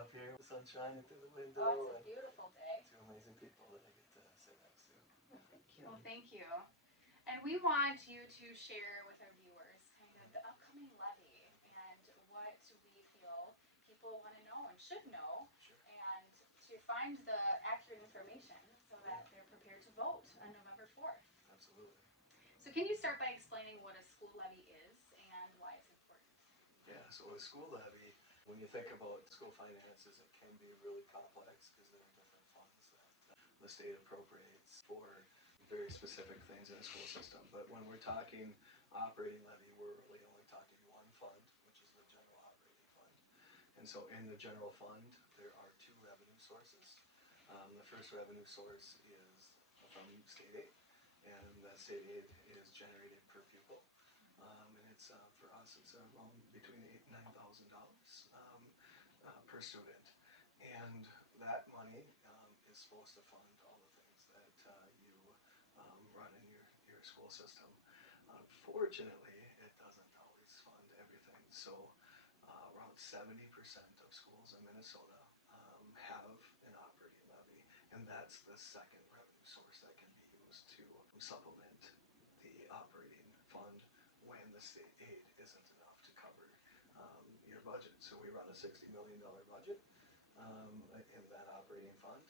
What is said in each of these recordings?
up here, the sun shining through the window. Oh, it's a beautiful day. Two amazing people that I get to sit next to. Thank you. Well, thank you. And we want you to share with our viewers kind of the upcoming levy and what we feel people want to know and should know, Sure. and to find the accurate information so that they're prepared to vote on November 4th. Absolutely. So can you start by explaining what a school levy is and why it's important? Yeah, so a school levy, when you think about school finances, it can be really complex because there are different funds that the state appropriates for very specific things in a school system. But when we're talking operating levy, we're really only talking one fund, which is the general operating fund. And so in the general fund, there are two revenue sources. The first revenue source is from state aid, and that state aid is generated per pupil. And it's for us, it's around between $8,000 and $9,000 per student. And that money is supposed to fund all the things that you run in your school system. Unfortunately, it doesn't always fund everything. So around 70% of schools in Minnesota have an operating levy, and that's the second revenue source that can be used to supplement the operating fund when the state aid isn't enough to cover your budget. So we run a $60 million budget in that operating fund,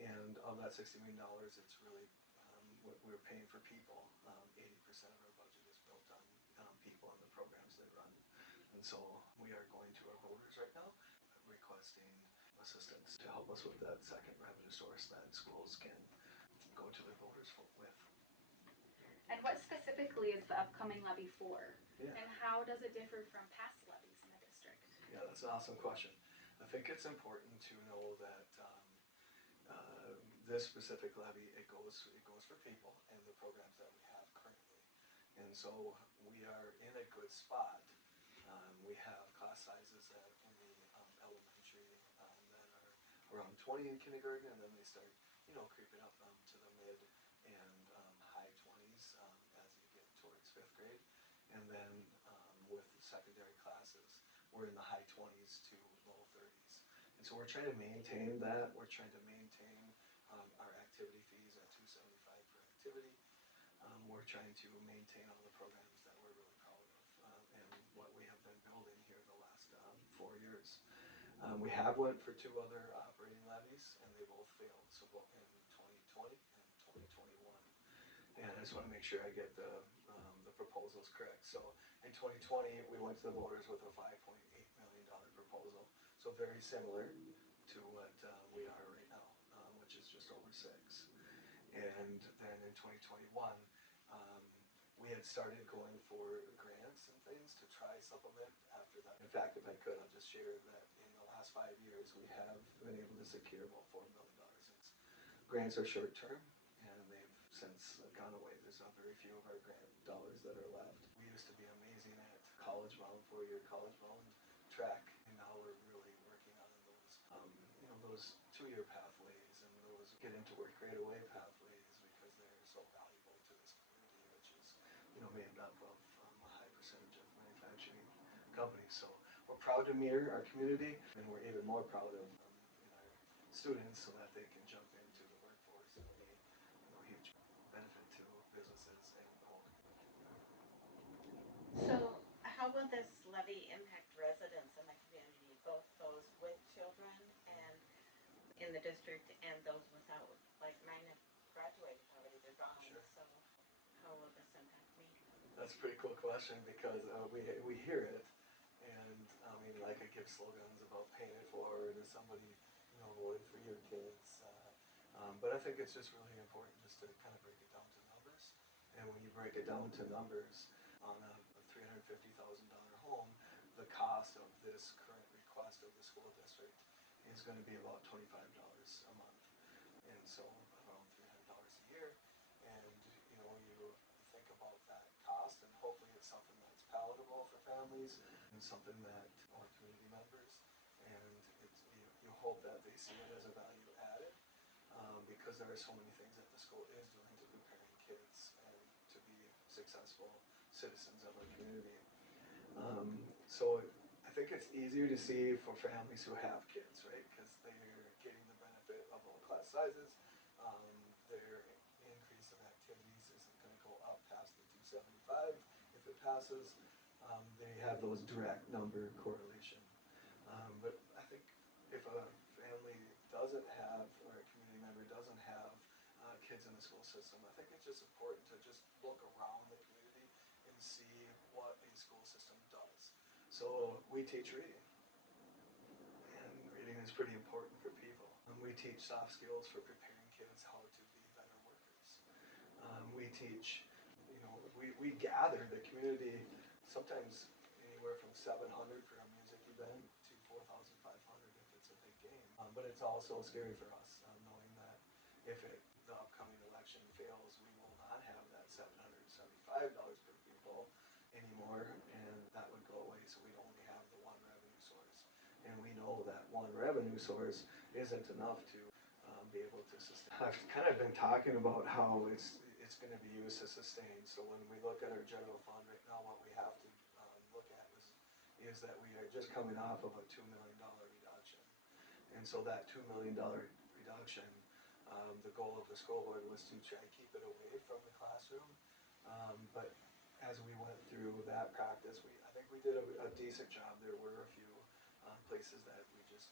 and of that $60 million, it's really what we're paying for people. 80% of our budget is built on people and the programs they run. And so we are going to our voters right now requesting assistance to help us with that second revenue source that schools can go to their voters with. And what specifically is the upcoming levy for? Yeah. And how does it differ from past levies in the district? Yeah, that's an awesome question. I think it's important to know that this specific levy, it goes for people and the programs that we have currently. And so we are in a good spot. We have class sizes in the elementary that are around 20 in kindergarten, and then they start, creeping up to the mid and high 20s as you get towards 5th grade. And then with secondary classes, we're in the high 20s to low 30s. And so we're trying to maintain that. We're trying to maintain our activity fees at $275 per activity. We're trying to maintain all the programs that we're really proud of and what we have been building here the last 4 years. We have went for two other operating levies, and they both failed. So both in 2020 and 2021. And I just want to make sure I get the proposals correct. So in 2020, we went to the voters with a $5.8 million proposal. So very similar to what we are right now, which is just over 6. And then in 2021, we had started going for grants and things to try supplement after that. In fact, if I could, I'll just share that in the last 5 years, we have been able to secure about $4 million. Grants are short term, and they've since gone away. There's not very few of our grant dollars that are left. We used to be amazing at college bound, 4-year college bound track, and now we're really working on those 2-year pathways and those get into work right away pathways because they're so valuable to this community, which is made up of a high percentage of manufacturing companies. So we're proud to mirror our community, and we're even more proud of our students so that they can jump into the workforce and be a huge benefit to businesses and the whole community. So how will this levy impact residents in the community, both those with children and in the district and those without? Like mine have graduated already, they're gone. Sure. So how will this impact me? That's a pretty cool question because we hear it, and I could give slogans about paying it forward or somebody voted for your kids, but I think it's just really important just to kind of break it down to numbers. And when you break it down to numbers, on a $350,000 home, the cost of this current request of the school district is going to be about $25 a month, and so around $300 a year. And you think about that cost, and hopefully it's something that's palatable for families and something that our community members, and you hope that they see it as a value added because there are so many things that the school is doing to preparing kids and to be successful citizens of our community. So I think it's easier to see for families who have kids, right? Because they're getting the benefit of all class sizes. Their increase of activities isn't going to go up past the 275 if it passes. They have those direct number correlation. But I think if a family doesn't have, or a community member doesn't have kids in the school system, I think it's just important to just look around the community and see what a school system does. So we teach reading, and reading is pretty important for people. We teach soft skills for preparing kids how to be better workers. We teach, we gather the community, sometimes anywhere from 700 for a music event to 4,500 if it's a big game. But it's also scary for us, knowing that if the upcoming election fails, we will not have that $775 per people anymore, and that would go away. So we'd only have the one revenue source, and we know that one revenue source isn't enough to be able to sustain. I've kind of been talking about how it's going to be used to sustain. So when we look at our general fund right now, what we have to look at is that we are just coming off of a $2 million reduction, and so that $2 million reduction, the goal of the school board was to try and keep it away from the classroom. But as we went through that practice, I think we did a decent job. There were a few places that we just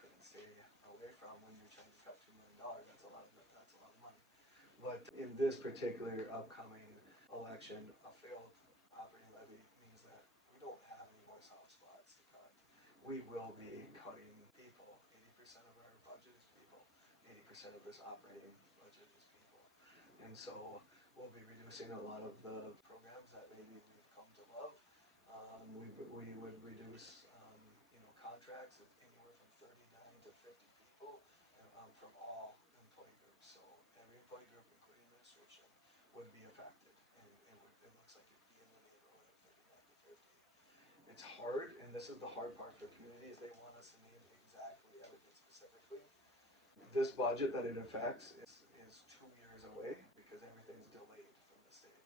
couldn't stay away from. When you're trying to cut $2 million, that's a lot of money. But in this particular upcoming election, a failed operating levy means that we don't have any more soft spots to cut. We will be cutting people. 80% of our budget is people. 80% of this operating budget is people. And so we'll be reducing a lot of the programs that maybe we've come to love. We would reduce contracts of anywhere from 39 to 50 people from all employee groups. So every employee group, including administration, would be affected, and it looks like it'd be in the neighborhood of 39 to 50. It's hard, and this is the hard part for communities. They want us to name exactly everything specifically. This budget that it affects is 2 years away because everything's delayed from the state.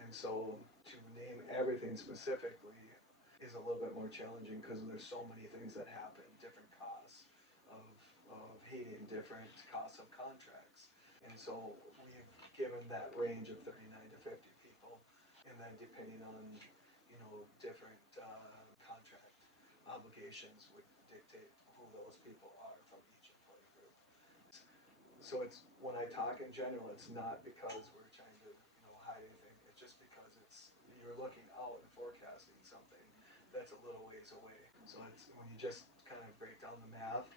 And so to name everything specifically is a little bit more challenging because there's so many things that happen, different costs of heating, different costs of contracts. And so we've given that range of 39 to 50 people, and then depending on, different contract obligations would dictate who those people are from each employee group. So it's, when I talk in general, it's not because we're trying to hide anything. It's just because you're looking out and forecasting something that's a little ways away. So it's, when you just kind of break down the math,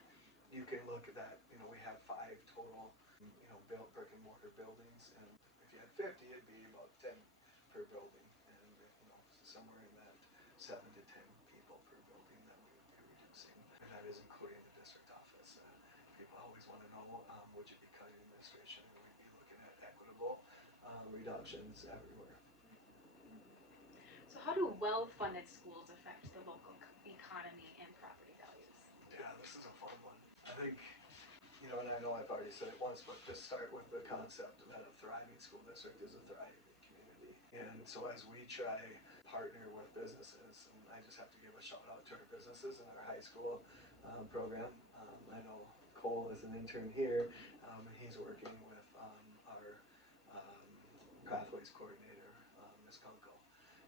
you can look at that. We have 5 total built brick and mortar buildings, and if you had 50, it'd be about 10 per building, and somewhere in that 7 to 10 people per building that we would be reducing, and that is including the district office. People always want to know, would you be cutting administration, or would we be looking at equitable reductions everywhere. So how do well-funded schools affect the local economy and property values? Yeah, this is a fun one. I think, and I know I've already said it once, but just start with the concept that a thriving school district is a thriving community. And so as we try partner with businesses, and I just have to give a shout out to our businesses in our high school program. I know Cole is an intern here, and he's working with our pathways coordinator, Ms. Kunkel.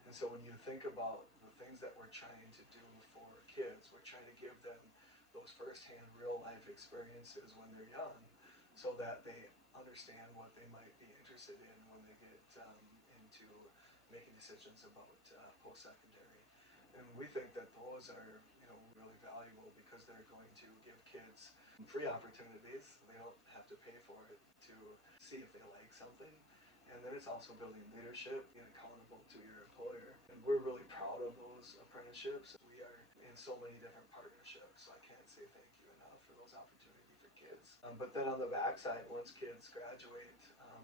And so when you think about the things that we're trying to do for kids, we're trying to give them those firsthand real life experiences when they're young, so that they understand what they might be interested in when they get into making decisions about post-secondary. And we think that those are really valuable because they're going to give kids free opportunities. They don't have to pay for it to see if they like something. And then it's also building leadership, being accountable to your employer. And we're really proud of those apprenticeships. We are in so many different partnerships, so I can't say thank you enough for those opportunities for kids. But then on the backside, once kids graduate,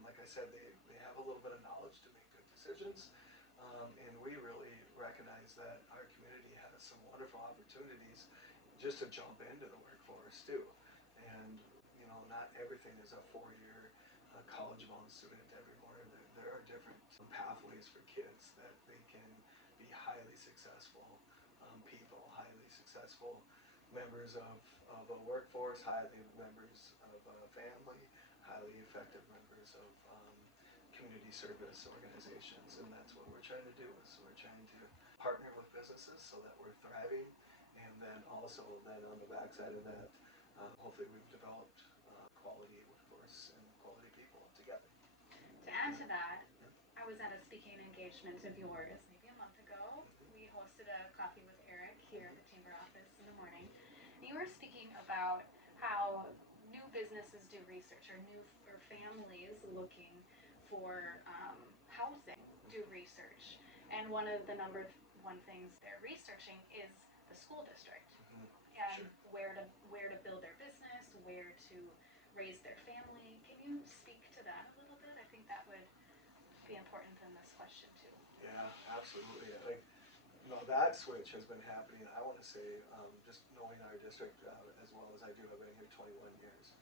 like I said, they have a little bit of knowledge to make good decisions. And we really recognize that our community has some wonderful opportunities just to jump into the workforce too. And not everything is a 4-year college-bound student everywhere. There are different pathways for kids that they can be be highly successful people, highly successful members of a workforce, highly members of a family, highly effective members of community service organizations, and that's what we're trying to do. Is we're trying to partner with businesses so that we're thriving, and then also then on the backside of that, hopefully we've developed quality workforce and quality people together. To add to that, I was at a speaking engagement of yours maybe a month ago. We hosted a coffee with Eric here at the chamber office in the morning. And you were speaking about how new businesses do research, or families looking for housing do research. And one of the one things they're researching is the school district and where to build their business, where to raise their family. Can you speak to that a little bit? I think that would be important in this question too. Yeah, absolutely. Like, that switch has been happening. I want to say, just knowing our district as well as I do, I've been here 21 years.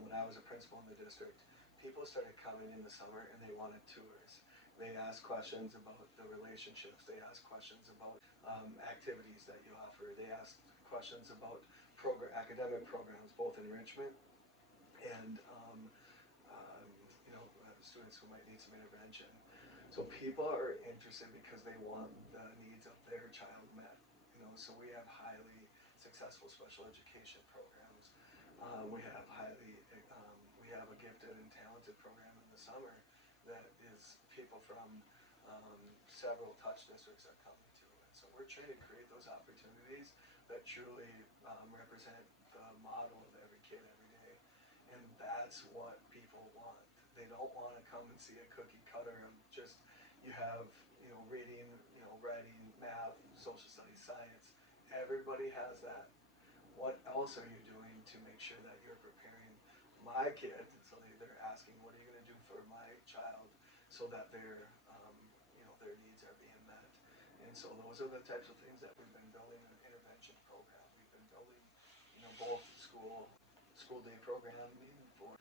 When I was a principal in the district, people started coming in the summer and they wanted tours. They asked questions about the relationships. They asked questions about activities that you offer. They asked questions about academic programs, both enrichment and students who might need some intervention. So people are interested because they want the needs of their child met. So we have highly successful special education programs. We have a gifted and talented program in the summer that is people from several touch districts are coming to. And so we're trying to create those opportunities that truly represent the model of every kid every day. And that's what people want. They don't want to come and see a cookie cutter of just, you have, reading, writing, math, social studies, science. Everybody has that. What else are you doing to make sure that you're preparing my kid? So they're asking, what are you going to do for my child so that their needs are being met? And so those are the types of things that we've been building in an intervention program. We've been building, both school day programming for,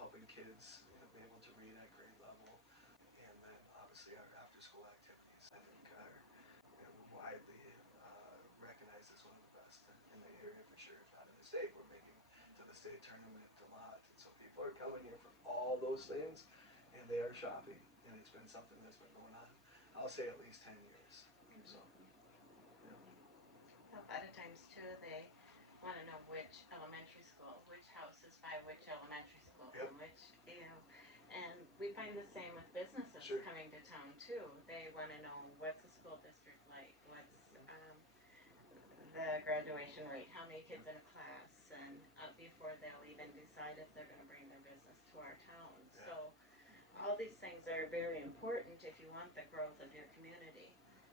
helping kids be able to read at grade level, and then obviously our after-school activities. I think are widely recognized as one of the best in the area for sure, if not in the state. We're making to the state tournament a lot, and so people are coming here for all those things, and they are shopping, and it's been something that's been going on, I'll say at least 10 years. So, yeah. A lot of times too, they want to know which elementary school, which house is by which elementary school, Yep. and which, and we find the same with businesses Sure. coming to town too. They want to know what's the school district like, what's the graduation rate, how many kids in a class, and before they'll even decide if they're going to bring their business to our town. Yeah. So all these things are very important if you want the growth of your community,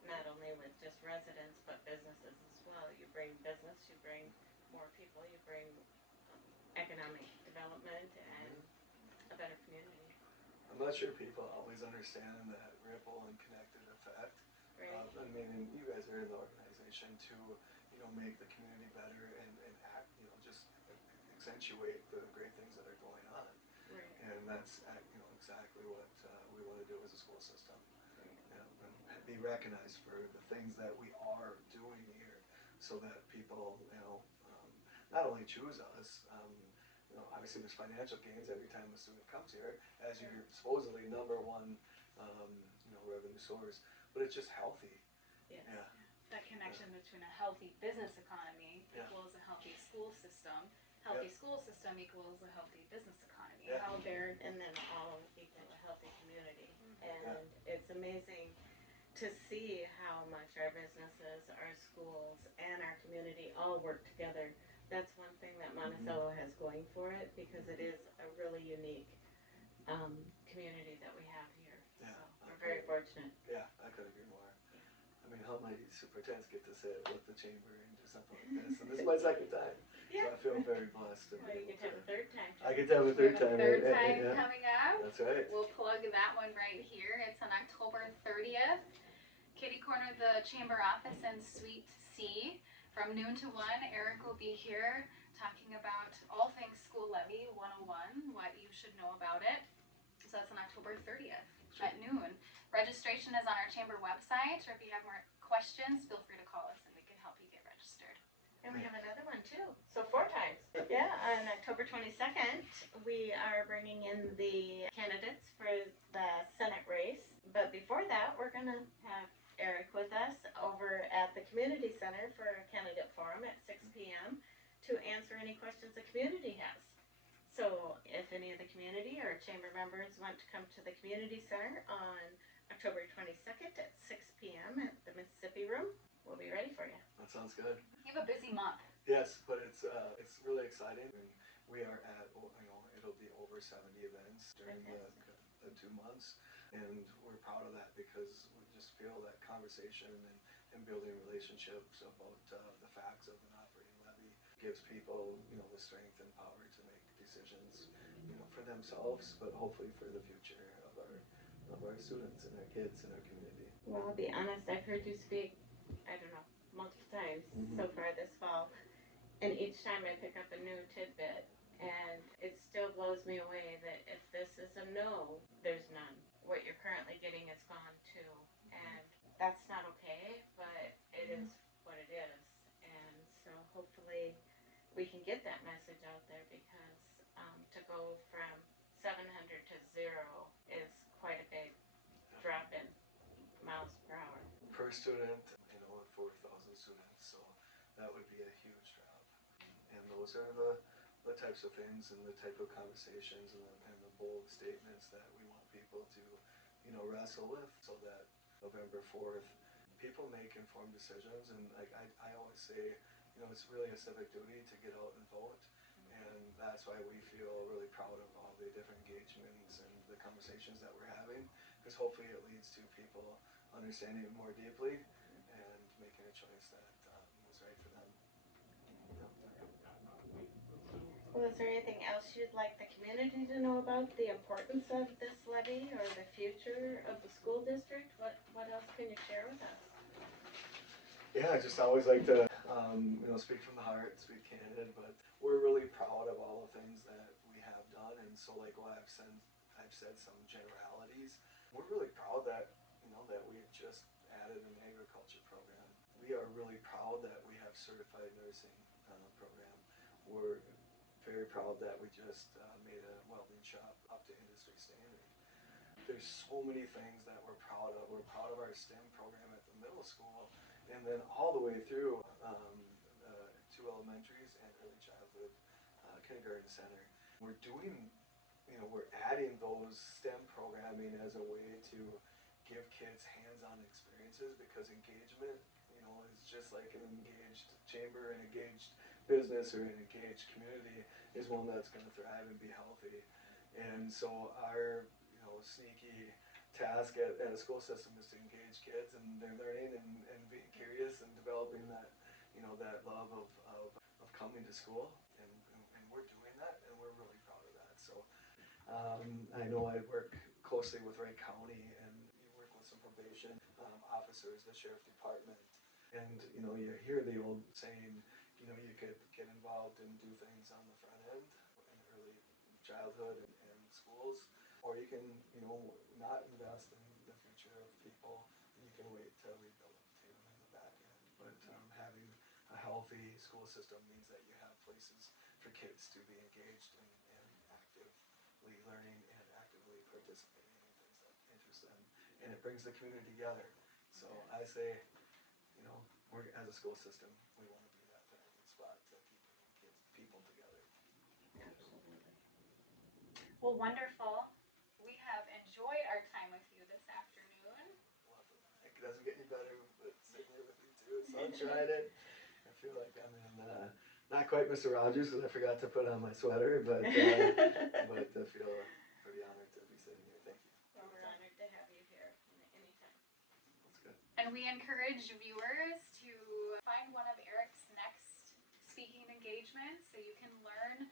not only with just residents but businesses as well. You bring business, you bring more people, you bring economic development and a better community. I'm not sure people always understand that ripple and connected effect. Right. I mean, you guys are in the organization to, make the community better and act, just accentuate the great things that are going on. Right. And that's, exactly what we want to do as a school system. Right. And be recognized for the things that we are doing here, so that people, not only choose us. Obviously there's financial gains every time a student comes here, as your supposedly number one, revenue source, but it's just healthy. Yes. Yeah. That connection between a healthy business economy equals a healthy school system. Healthy school system equals a healthy business economy. Yeah. How they're And then all equal a healthy community. And it's amazing to see how much our businesses, our schools, and our community all work together. That's one thing that Monticello has going for it, because it is a really unique community that we have here. Yeah. So we're very fortunate. Yeah, I couldn't agree more. Yeah. I mean, how many superintendents get to sit with the chamber and do something like this? And this is my second time. Yeah. So I feel very blessed to Well, be you able get to have a third time. I get to have a third time. Third time coming up. That's right. We'll plug that one right here. It's on October 30th. Kitty corner the chamber office in Suite C from noon to 1. Eric will be here talking about all things School Levy 101, what you should know about it. So that's on October 30th at noon. Registration is on our chamber website, or if you have more questions, feel free to call us and we can help you get registered. And we have another one too. So 4 times. Yeah, on October 22nd, we are bringing in the candidates for the Senate race. But before that, we're going to have Eric with us over at the Community Center for a candidate forum at 6 p.m. to answer any questions the community has. So if any of the community or chamber members want to come to the Community Center on October 22nd at 6 p.m. at the Mississippi Room, we'll be ready for you. That sounds good. You have a busy month. Yes, but it's really exciting, and we are at, it'll be over 70 events during the 2 months, and we're proud of that because we just feel that conversation and building relationships about the facts of an operating levy gives people, the strength and power to make decisions, for themselves, but hopefully for the future of our students and our kids and our community. Well, I'll be honest, I've heard you speak, I don't know, multiple times so far this fall, and each time I pick up a new tidbit, and it still blows me away that if this is a no, there's none. What you're currently getting is gone too, and that's not okay, but it is what it is, and so hopefully we can get that message out there because to go from 700 to 0 is quite a big drop in miles per hour. Per student, 4,000 students, so that would be a huge drop. And those are the types of things and the type of conversations and the bold statements that we want people to, wrestle with, so that November 4th, people make informed decisions. And like I always say, it's really a civic duty to get out and vote. And that's why we feel really proud of all the different engagements and the conversations that we're having, because hopefully it leads to people understanding it more deeply and making a choice that was right for them. Well, is there anything else you'd like the community to know about the importance of this levy or the future of the school district? What else can you share with us? Yeah, I just always like to, speak from the heart, speak candid, but we're really proud of all the things that we have done. And so, like what I've said some generalities. We're really proud that, that we've just added an agriculture program. We are really proud that we have certified nursing program. We're very proud that we just made a welding shop up to industry standard. There's so many things that we're proud of. We're proud of our STEM program at the middle school, and then all the way through the 2 elementaries and early childhood kindergarten center. We're doing, we're adding those STEM programming as a way to give kids hands-on experiences, because engagement, is just like an engaged chamber, an engaged business, or an engaged community is one that's going to thrive and be healthy. And so our sneaky task at a school system is to engage kids and their learning and being curious and developing that, that love of coming to school. And we're doing that, and we're really proud of that. So I know I work closely with Wright County, and you work with some probation officers, the sheriff department. And, you hear the old saying, you could get involved and do things on the front end in early childhood and schools, or you can, not invest in the future of people, and you can wait to rebuild them in the back end. But having a healthy school system means that you have places for kids to be engaged and actively learning and actively participating in things that interest them, and it brings the community together. So I say, we're, as a school system, we want to be that thriving spot to keep people together. Absolutely. Well, wonderful. We have enjoyed our time with you this afternoon. Lovely. It doesn't get any better, but sitting here with you too, sun shining. I feel like I'm in, not quite Mr. Rogers, because I forgot to put on my sweater, but I feel pretty honored to be sitting here. Thank you. Well, we're honored to have you here anytime. That's good. And we encourage viewers to find one of Eric's next speaking engagements so you can learn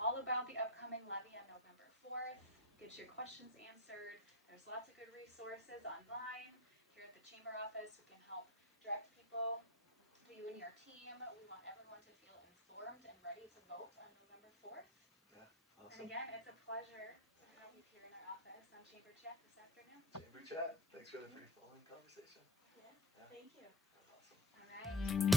all about the upcoming levy on November 4th, get your questions answered. There's lots of good resources online here at the chamber office who can help direct people to you and your team. We want everyone to feel informed and ready to vote on November 4th. Yeah, awesome. And again, it's a pleasure to have you here in our office on Chamber Chat this afternoon. Chamber Chat. Thanks for the free flowing conversation. Yes, Yeah. thank you. That's awesome. All right.